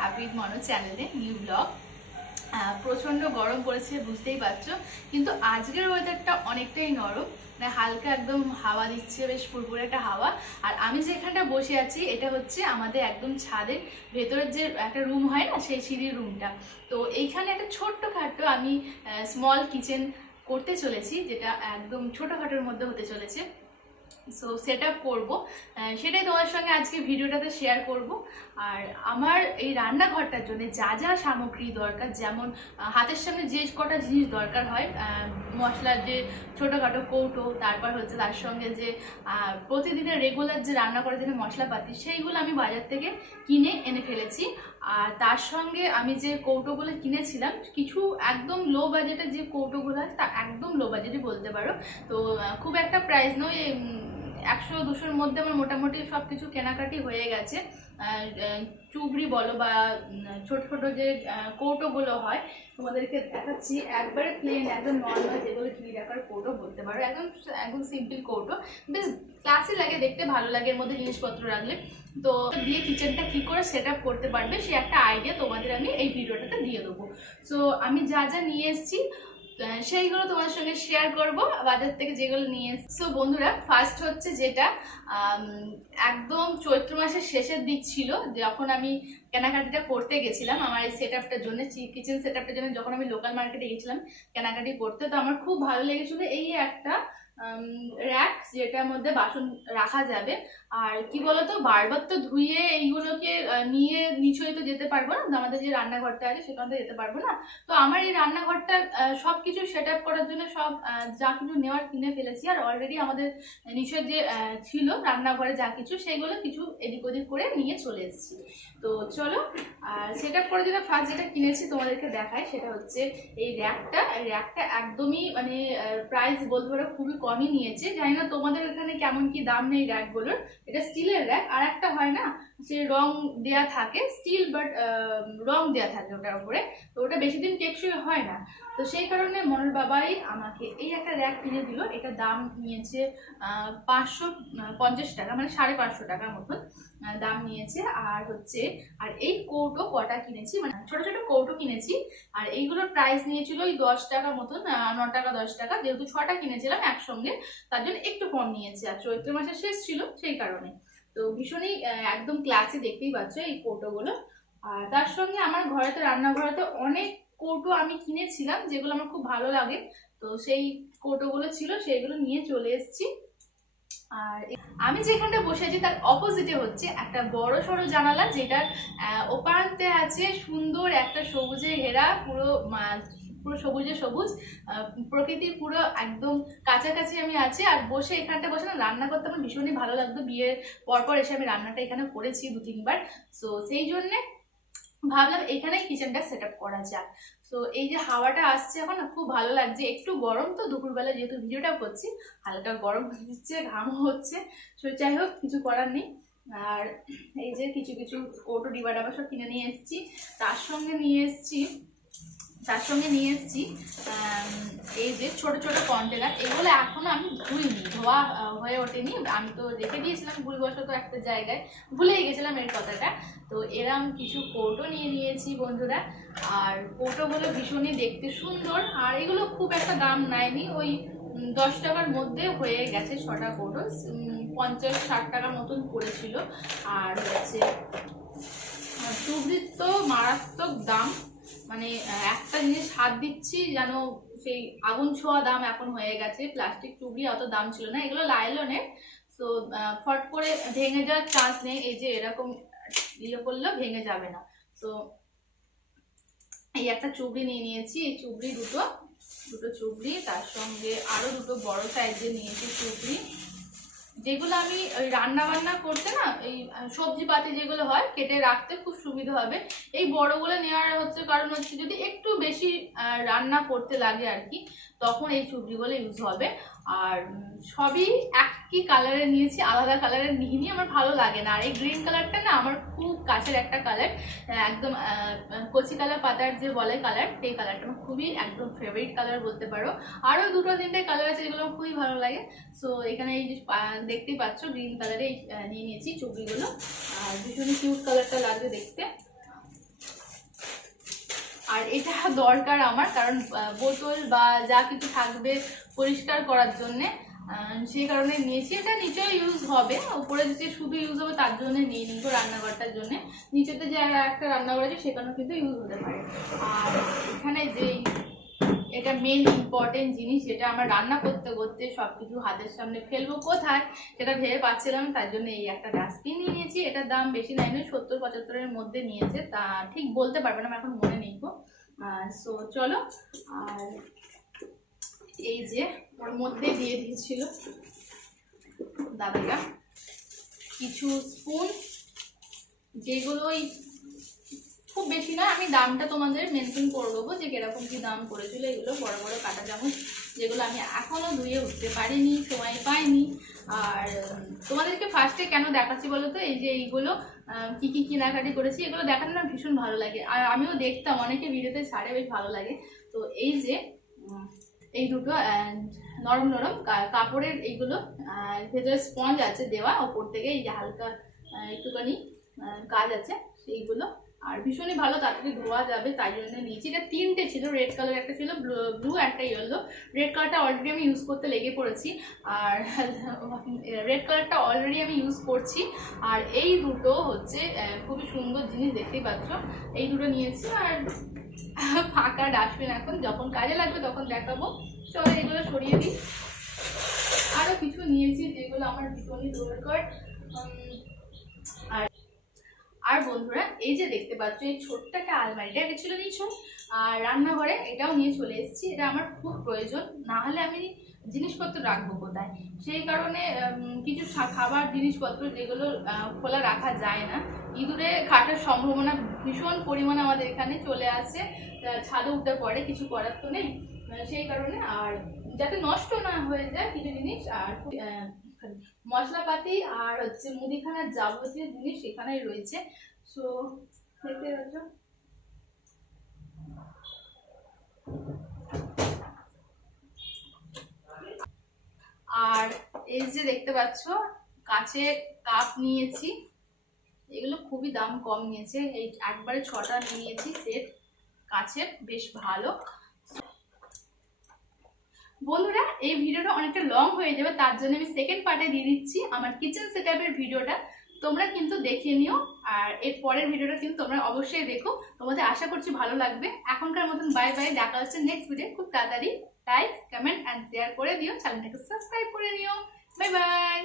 Happy মনো চ্যানেলে new blog. প্রচণ্ড গরম পড়েছে বুঝতেই পারছো, কিন্তু আজকের ওয়েদারটা অনেকটাই নরম, হালকা একদম হাওয়া দিচ্ছে, বেশ ফুরফুরে একটা হাওয়া। আর আমি যেখানটা বসে আছি এটা হচ্ছে আমাদের একদম ছাদের ভেতরের যে একটা রুম হয় না, সেই সিঁড়ির রুমটা। তো এইখানে একটা ছোট্টখাটো আমি স্মল কিচেন করতে চলেছি, যেটা একদম ছোটোখাটোর মধ্যে হতে চলেছে। সো সেট আপ করবো, সেটাই তোমার সঙ্গে আজকে ভিডিওটাতে শেয়ার করব। আর আমার এই রান্নাঘরটার জন্য যা যা সামগ্রী দরকার, যেমন হাতের সামনে যে কটা জিনিস দরকার হয়, মশলার যে ছোটোখাটো কৌটো, তারপর হচ্ছে তার সঙ্গে যে প্রতিদিনের রেগুলার যে রান্না করার জন্য মশলাপাতি, সেইগুলো আমি বাজার থেকে কিনে এনে ফেলেছি। আর তার সঙ্গে আমি যে কৌটোগুলো কিনেছিলাম, কিছু একদম লো বাজেটের যে কৌটোগুলো আছে, তা একদম লো বাজেটই বলতে পারো। তো খুব একটা প্রাইস নয়, 100-200-র মধ্যে আমার মোটামুটি সব কিছু কেনাকাটি হয়ে গেছে। চুবড়ি বলো বা ছোট ছোট যে কৌটোগুলো হয়, তোমাদেরকে দেখাচ্ছি। একবারে প্লেন একদম নর্মাল যেগুলো ঘি রাখার কৌটো বলতে পারো, একদম একদম সিম্পল কৌটো, বেশ ক্লাসি লাগে, দেখতে ভালো লাগে এর মধ্যে জিনিসপত্র রাখলে। তো দিয়ে কিচেনটা কি করে সেট আপ করতে পারবে সে একটা আইডিয়া তোমাদের আমি এই ভিডিওটাতে দিয়ে দেবো। সো আমি যা যা নিয়ে এসেছি সেইগুলো তোমার সঙ্গে শেয়ার করব, বাজার থেকে যেগুলো নিয়ে এসেছি। সো বন্ধুরা, ফার্স্ট হচ্ছে যেটা একদম চৈত্র মাসের শেষের দিক ছিল, যখন আমি কেনাকাটিটা করতে গেছিলাম আমার এই সেট আপটার জন্য, কিচেন সেট আপটার জন্য, যখন আমি লোকাল মার্কেটে গেছিলাম কেনাকাটি করতে। তো আমার খুব ভালো লেগেছিল এই একটা র্যাক, যেটার মধ্যে বাসন রাখা যাবে। আর কি বলতো, বারবার তো ধুয়ে এইগুলোকে নিয়ে নিচই তো যেতে পারবো না, আমাদের যে রান্নাঘরটা আছে সেখান থেকে যেতে পারবো না। তো আমার এই রান্নাঘরটা সবকিছু সেট আপ করার জন্য সব যা কিছু নেওয়ার কিনে ফেলেছি। আর অলরেডি আমাদের নিচের যে ছিল রান্নাঘরে যা কিছু, সেগুলো কিছু এদিক ওদিক করে নিয়ে চলে এসেছি। তো চলো সেট আপ করার জন্য ফার্স্ট যেটা কিনেছি তোমাদেরকে দেখাই, সেটা হচ্ছে এই র্যাকটা। র্যাকটা একদমই মানে প্রাইস বলতে পারো খুবই কমই নিয়েছে, জানি না তোমাদের এখানে কেমন কি দাম নেই র্যাকগুলোর। এটা স্টিলের র্যাক, আর একটা হয় না সে রং দেয়া থাকে, স্টিল বাট রং দেয়া থাকে ওটার উপরে, তো ওটা বেশি দিন টেকসই হয় না। তো সেই কারণে মনের বাবাই আমাকে এই একটা র্যাক কিনে দিল। এটা দাম নিয়েছে 550 টাকা, মানে 550 টাকার মতন দাম নিয়েছে। আর হচ্ছে আর এই কৌটো কটা কিনেছি, মানে ছোট ছোট কৌটো কিনেছি, আর এইগুলোর প্রাইস নিয়েছিল ওই 10 টাকা মতন, 9 টাকা 10 টাকা, যেহেতু 6টা কিনেছিলাম একসঙ্গে, তার জন্য একটু কম নিয়েছে। আর চৈত্র মাসের শেষ ছিল সেই কারণে। তো ভীষণই একদম ক্লাসে, দেখতেই পাচ্ছ এই কৌটোগুলো। আর তার সঙ্গে আমার ঘরেতে রান্নাঘরেতে অনেক কৌটো আমি কিনেছিলাম যেগুলো আমার খুব ভালো লাগে, তো সেই কৌটোগুলো ছিল, সেইগুলো নিয়ে চলে এসেছি। আর আমি যেখানটা বসে আছি তার অপোজিটে হচ্ছে একটা বড় সড়ো জানালা, যেটার ওপারান্তে আছে সুন্দর একটা সবুজে ঘেরা, পুরো পুরো সবুজে সবুজ প্রকৃতির পুরো একদম কাছাকাছি আমি আছি। আর বসে এখানটা বসে না রান্না করতে আমার ভীষণই ভালো লাগতো, বিয়ের পরপর এসে আমি রান্নাটা এখানে করেছি 2-3 বার। সো সেই জন্যে ভাবলাম এখানেই কিচেনটা সেট আপ করা যাক। তো এই যে হাওয়াটা আসছে এখন না, খুব ভালো লাগছে। একটু গরম তো, দুপুরবেলা যেহেতু ভিডিওটা করছি হালকা গরম দিচ্ছে, ঘামও হচ্ছে, তো যাই হোক কিছু করার নেই। আর এই যে কিছু কিছু কৌটো ডিবা ডাবা সব কিনে নিয়ে এসেছি। তার সঙ্গে নিয়ে এসেছি এই যে ছোট ছোট কন্টেনার। এগুলো এখনো আমি ধুইনি, ধোয়া হয়ে ওঠেনি, আমি তো রেখে দিয়েছিলাম ভুলবশত একটা জায়গায়, ভুলেই গেছিলাম এর কথাটা। তো এরম কিছু কৌটো নিয়ে নিয়েছি বন্ধুরা। আর কৌটোগুলো ভীষণই দেখতে সুন্দর, আর এগুলো খুব একটা দাম নেয়নি, ওই 10 টাকার মধ্যে হয়ে গেছে 6টা কৌটো, 50-60 টাকার মতন পড়েছিল। আর হচ্ছে চুবড়ির তো মারাত্মক দাম, মানে একটা জিনিস হাত দিচ্ছি যেন সেই আগুন ছোঁয়া দাম এখন হয়ে গেছে। প্লাস্টিক চুবড়ি অত দাম ছিল না, এগুলো লাইলনের, তো ফট করে ভেঙে যাওয়ার চান্স নেই, এই যে এরকম ইয়ে করলেও ভেঙে যাবে না। তো এই একটা চুবড়ি নিয়ে নিয়েছি, এই চুবড়ি দুটো চুবড়ি, তার সঙ্গে আরো দুটো বড় সাইজের নিয়েছি চুবড়ি, যেগুলো আমি ওই রান্না বান্না করতে না, এই সবজি পাতি যেগুলো হয় কেটে রাখতে খুব সুবিধা হবে। এই বড়গুলো নেওয়ার হচ্ছে কারণ হচ্ছে যদি একটু বেশি রান্না করতে লাগে আর কি, তখন এই চুবড়িগুলো ইউজ হবে। আর সবই একই কালারের নিয়েছি, আলাদা কালারের নিইনি, আমার ভালো লাগে না। আর এই গ্রিন কালারটা না আমার খুব কাছের একটা কালার, একদম কচি কালার পাতার যে বলে কালার, সেই কালারটা আমার খুবই একদম ফেভারিট কালার বলতে পারো। আরও 2-3টে কালার আছে যেগুলো আমার খুবই ভালো লাগে। সো এখানে এই যে দেখতেই পাচ্ছ গ্রিন কালারে নিয়ে নিয়েছি চুবড়িগুলো, আর ভীষণই কিউট কালারটা লাগবে দেখতে। এটা দরকার আমার, কারণ বোতল বা যা কিছু থাকবে পরিষ্কার করার জন্যে, সেই কারণে নিয়েছি। এটা নিচেও ইউজ হবে, উপরে যে শুধু ইউজ হবে তার জন্য নিয়ে নিব রান্নাঘরটার জন্য। নিচেতে যে একটা রান্নাঘর আছে সেখানেও কিন্তু ইউজ হতে পারে। আর এখানে যেই এটা মেন ইম্পর্টেন্ট জিনিস, যেটা আমরা রান্না করতে করতে সবকিছু হাতের সামনে ফেলবো কোথায় সেটা ভেবে পাচ্ছিলাম, তার জন্য এই একটা ডাস্টবিন নিয়ে নিয়েছি। এটার দাম বেশি নাই, 70-75-এর মধ্যে নিয়েছে, তা ঠিক বলতে পারবে না, আমার এখন মনে নেই গো। সো চলো, আর এই যে ওর মধ্যে দিয়ে দিয়েছিল দাদাটা কিছু স্পুন, যেগুলোই খুব বেশি না, আমি দামটা তোমাদের মেনশন করে দেবো যে কিরকম কি দাম পড়েছিল। এগুলো বড় বড় কাঁটা চামচ, যেগুলো আমি এখনো ধুয়ে উঠতে পারিনি, সময় পাইনি। আর তোমাদেরকে ফার্স্টে কেন দেখাচ্ছি বলো তো, এই যে এইগুলো কি কি কেনাকাটি করেছি, এগুলো দেখানো না ভীষণ ভালো লাগে। আর আমিও দেখতাম অনেকে ভিডিওতে ছাড়ে, বেশ ভালো লাগে। তো এই যে এই দুটো নরম নরম কাপড়ের এইগুলো, ভেতরে স্পঞ্জ আছে দেওয়া, ওপর থেকে এই যে হালকা একটুখানি কাজ আছে সেইগুলো, আর ভীষণই ভালো, তাড়াতাড়ি ধোয়া যাবে, তাই জন্য নিয়েছি। এটা তিনটে ছিল, রেড কালার একটা ছিল, ব্লু একটা ইয়েলো। রেড কালারটা অলরেডি আমি ইউজ করতে লেগে পড়েছি, আর রেড কালারটা অলরেডি আমি ইউজ করছি। আর এই দুটো হচ্ছে খুবই সুন্দর জিনিস, দেখতেই পাচ্ছ। এই দুটো নিয়েছি, আর ফাঁকা ডাস্টবিন, এখন যখন কাজে লাগবে তখন দেখাবো। চলো এগুলো সরিয়ে দিই। আরও কিছু নিয়েছি যেগুলো আমার ভীষণই দরকার। আর বন্ধুরা, এই যে দেখতে পাচ্ছ এই ছোট্ট একটা আলমারিটা গেছিলো নিচু, আর রান্নাঘরে এটাও নিয়ে চলে এসেছি। এটা আমার খুব প্রয়োজন, না হলে আমি জিনিসপত্র রাখবো কোথায়। সেই কারণে কিছু খাবার জিনিসপত্র যেগুলো খোলা রাখা যায় না, ইঁদুরে কাটার সম্ভাবনা ভীষণ পরিমাণে আমাদের এখানে চলে আসে, ছাদে উঠে পড়ে, কিছু করার তো নেই। সেই কারণে, আর যাতে নষ্ট না হয়ে যায় কিছু জিনিস, আর মশলাপাতি আর হচ্ছে মুদিখানার যাবতীয় জিনিস এখানেই রয়েছে। সো দেখতে পাচ্ছ, আর এই যে দেখতে পাচ্ছ কাচের কাপ নিয়েছি, এগুলো খুবই দাম কম নিয়েছে, এই একবারে 6টা নিয়েছি সেট কাচের, বেশ ভালো। বন্ধুরা, এই ভিডিওটা অনেকটা লং হয়ে যাবে, তার জন্য আমি সেকেন্ড পার্টে দিয়ে দিচ্ছি আমার কিচেন সেটআপের ভিডিওটা, তোমরা কিন্তু দেখে নিও। আর এর পরের ভিডিওটা কিন্তু তোমরা অবশ্যই দেখো, তোমাদের আশা করছি ভালো লাগবে। এখনকার মতন বাই বাই, দেখা হচ্ছে নেক্সট ভিডিও খুব তাড়াতাড়ি। লাইক, কমেন্ট অ্যান্ড শেয়ার করে দিও, চ্যানেলটাকে সাবস্ক্রাইব করে নিও। Bye bye.